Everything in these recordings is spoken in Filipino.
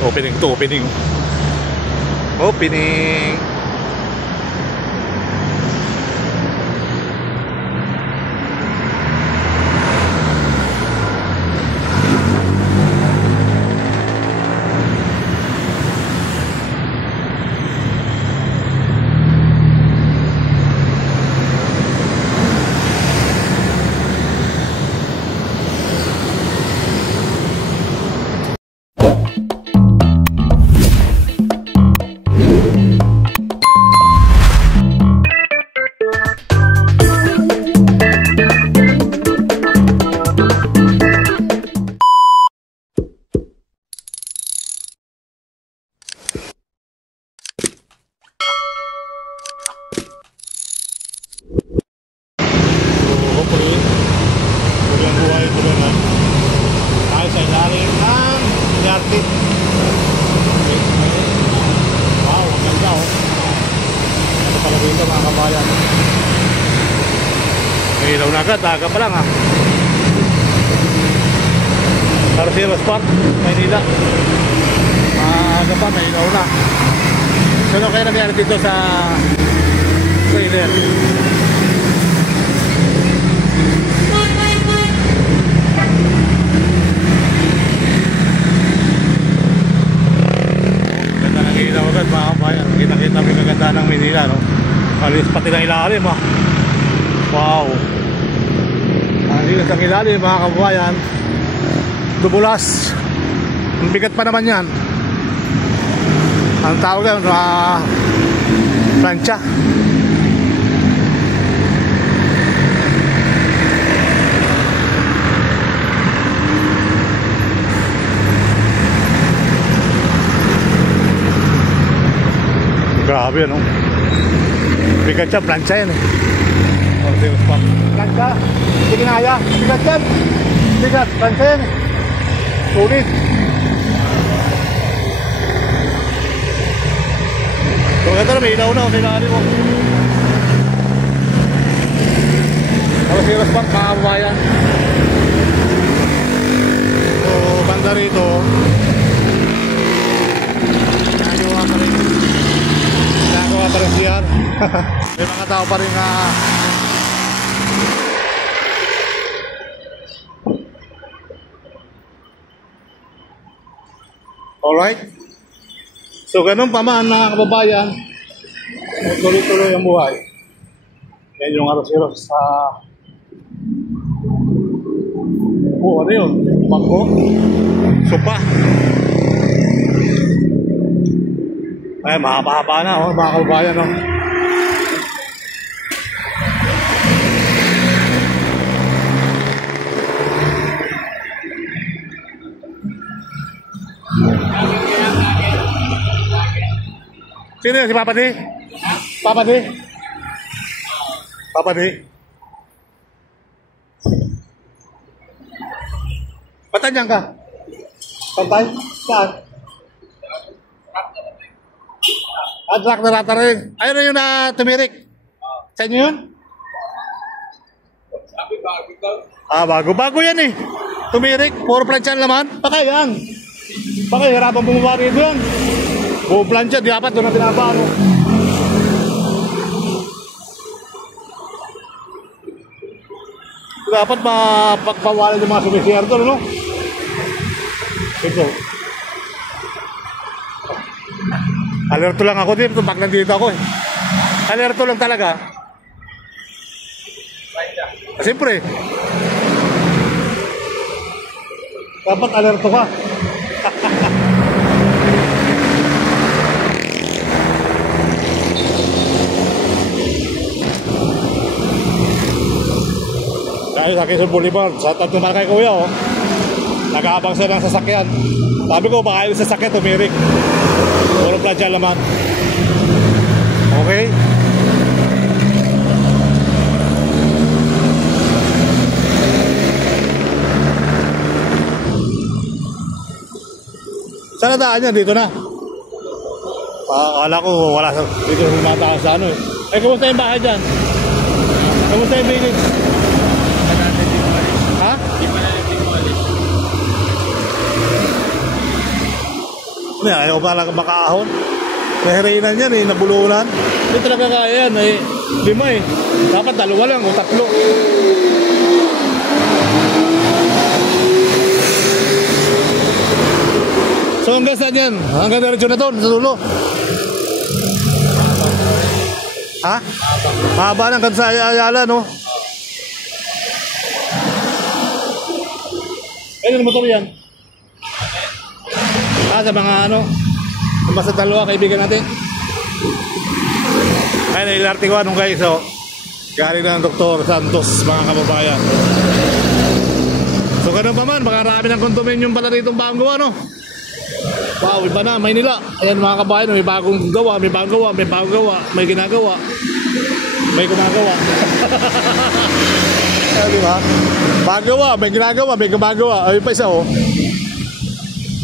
Opening to, opening. Opening. Wow, ang ganda oh. Ano pala dito mga kabayan? May ilaw na agad, aga pa lang ha. Carceros Park, Maynila. Aga pa, may ilaw na. So ano kayo nangyari dito sa trailer? Mga kabayan, kita-kita may kaganda ng Manila, no? Alis pati ng ilalim, ha? Wow! Alis ang ilalim, mga kabayan. Dubulas. Ang bigat pa naman yan. Ang tawag yan, plancha. Grabe no. Bigat siya, plancha yan eh. Plancha, hindi kinaya. Bigat yan. Bigat, plancha yan eh. Sulit. So ganda na, may ilaw na. Kailangan mo. Carceros Park, mga kabayan. So banda rito, nagawa pa rin. Nagawa pa rin siya. May mga tao pa rin na alright. So ganun pa man mga kababayan, tuloy-tuloy ang buhay. Yan yung Carceros sa ano yun? Bangko? Sopa? Ay, mahaba-haba na oh, mga kababayan oh. Sino yun? Si Papa D? Papa D? Papa D? Patanyang ka? Pantay? Saan? Truck na rata rin. Ayun na yung na tumirik. Sa inyo yun? Bago yan eh. Tumirik, puro plancha naman. Baka yan. Baka hirapan bumaba rin doon. Puro plancha, di dapat doon na tinaba. No? Dapat mapagpawalan yung mga sumisiyar doon, no? Ito. Alerto lang ako dito pag nandito ako eh. Alerto lang talaga. Siyempre. Dapat alerto ka. Dahil sa Quezon Boulevard, sa Tanto Maracay Kuya oh. Nag-aabang sila ng sasakyan. Sabi ko baka yung sasakyan tumirik. Puro plancha laman. Okay? Saan na daan yan? Dito na. Akala ko wala sa dito humatakas sa ano eh. Eh, kumusta yung bahay dyan? Kumusta yung village? Ha? Ayaw pa lang makaahon. Nahirinan yan eh, nabulunan. Hindi talaga kaya yan eh. 5 eh. Dapat 2 lang o 3. So hanggang saan yan? Hanggang diretso na to, sa dulo. Ha? Mahaba ng kansa Ayala, no? Ayun ang motor yan. Sa mga ano, basta 2 kaibigan natin. Ayun, LRT1 nung guys, so galing na ng Dr. Santos, mga kababayan. So ganun pa man, makarami ng condominium pala dito ang gawa, no? Wow, iba na, Maynila. Ayan mga kabayan, may bagong gawa, may bagong gawa, may bagong gawa, may ginagawa, may gumagawa. Ay, di ba? Bagong gawa, may ginagawa, may gumagawa. Ay, pa isa, oh.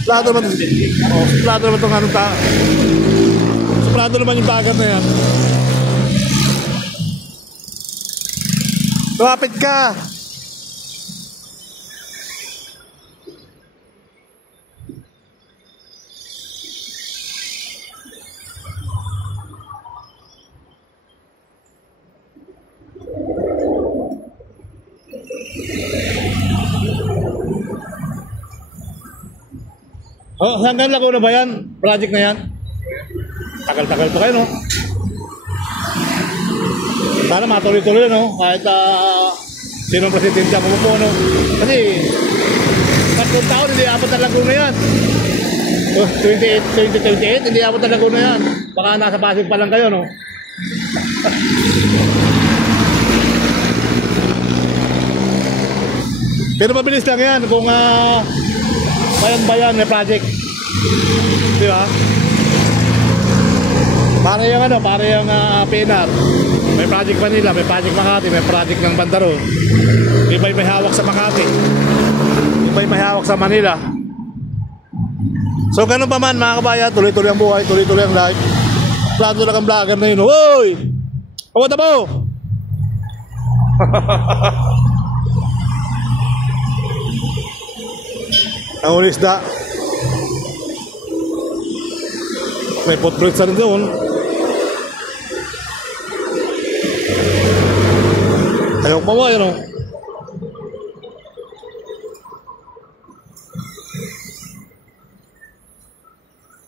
Suplado naman, oh, suplado naman itong anong suplado naman yung tagat na yan. Lapit ka! Oh, hanggang Laguna ba yan? Project na yan? Tagal-tagal pa kayo, no? Sana matuloy-tuloy, no? Kahit sinong presidente ang umupo, no? Kasi 3 taon, hindi abot ang Laguna yan. 2028, hindi abot ang Laguna yan. Baka nasa Pasig pa lang kayo, no? Pero mabilis lang yan kung bayan-bayan may project. Di ba? Para yung ano, para yung PNR. May project Manila, may project Makati, may project ng Bandaro. Iba'y may hawak sa Makati. Iba'y may hawak sa Manila. So ganun pa man mga kabayan, tuloy-tuloy ang buhay, tuloy-tuloy ang life. Plano lang ang vlogger na yun. Hoy! Pawata mo! Ang ulisda. May footbridge na rin doon. Ayaw pa mo, yan o.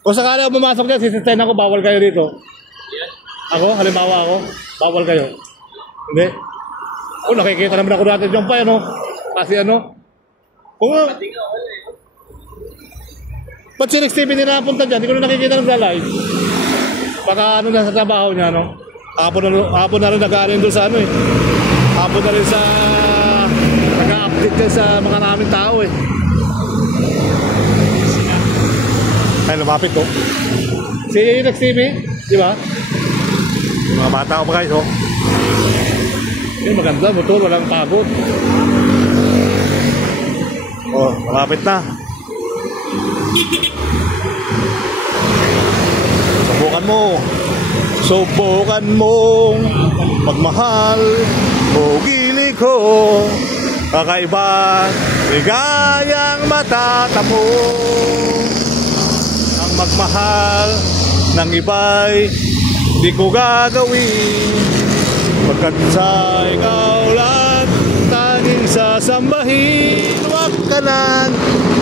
Kung sakali ako pumasok dyan, sisitayin ako, bawal kayo dito. Ako, halimbawa ako, bawal kayo. Hindi. Oh, nakikita naman ako natin dyan pa, ano. Kasi ano. Kung ba't si Rex TV nila napunta dyan? Hindi ko na nakikita ng live. Baka ano na sa trabaho niya, no? Hapon na rin nag-aarin doon sa ano eh. Hapon na rin sa nag-update dyan sa mga namin tao eh. Ay, lumapit ko. Si Rex TV, di ba? Mga bata ko pa guys, oh. Yung maganda, motor, walang pagod. Oh, lumapit na. Subukan mong magmahal o gili ko. Kakaiba, ligayang matatamo. Ang magmahal ng iba'y di ko gagawin. Pagkat sa ikaw lang tanging sasambahin. Huwag ka nang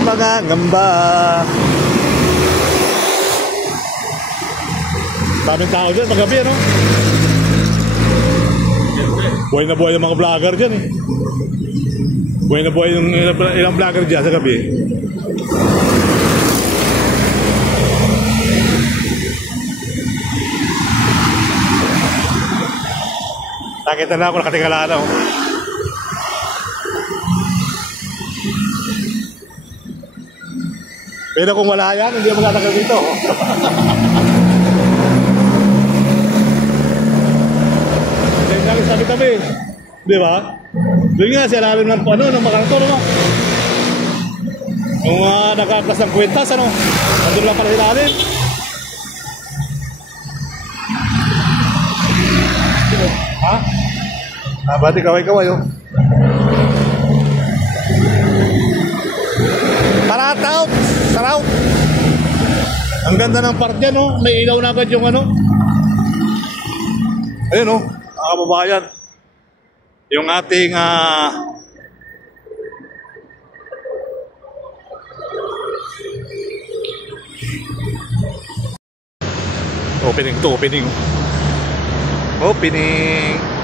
mangangamba. Daming tao dyan, magabi, ano? Buhay na buhay yung mga vlogger dyan, eh. Buhay na buhay yung ilang vlogger dyan sa gabi. Nakita na ako, nakatingala na, oh. Pero kung wala yan, hindi mo magtatagal dito. Sabi-tabi, di ba? Doon nga siya lalim ng ano, ng makantor, no? Yung nagkaklas ng kwentas, ano? Nandun lang pala ilalim. Ha? Bati kaway-kaway, oh. Parataw! Saraw! Ang ganda ng park dyan, no? May ilaw na agad yung ano. Ayun, no? Mga kababayan. Yung ating opening to, opening. Opening.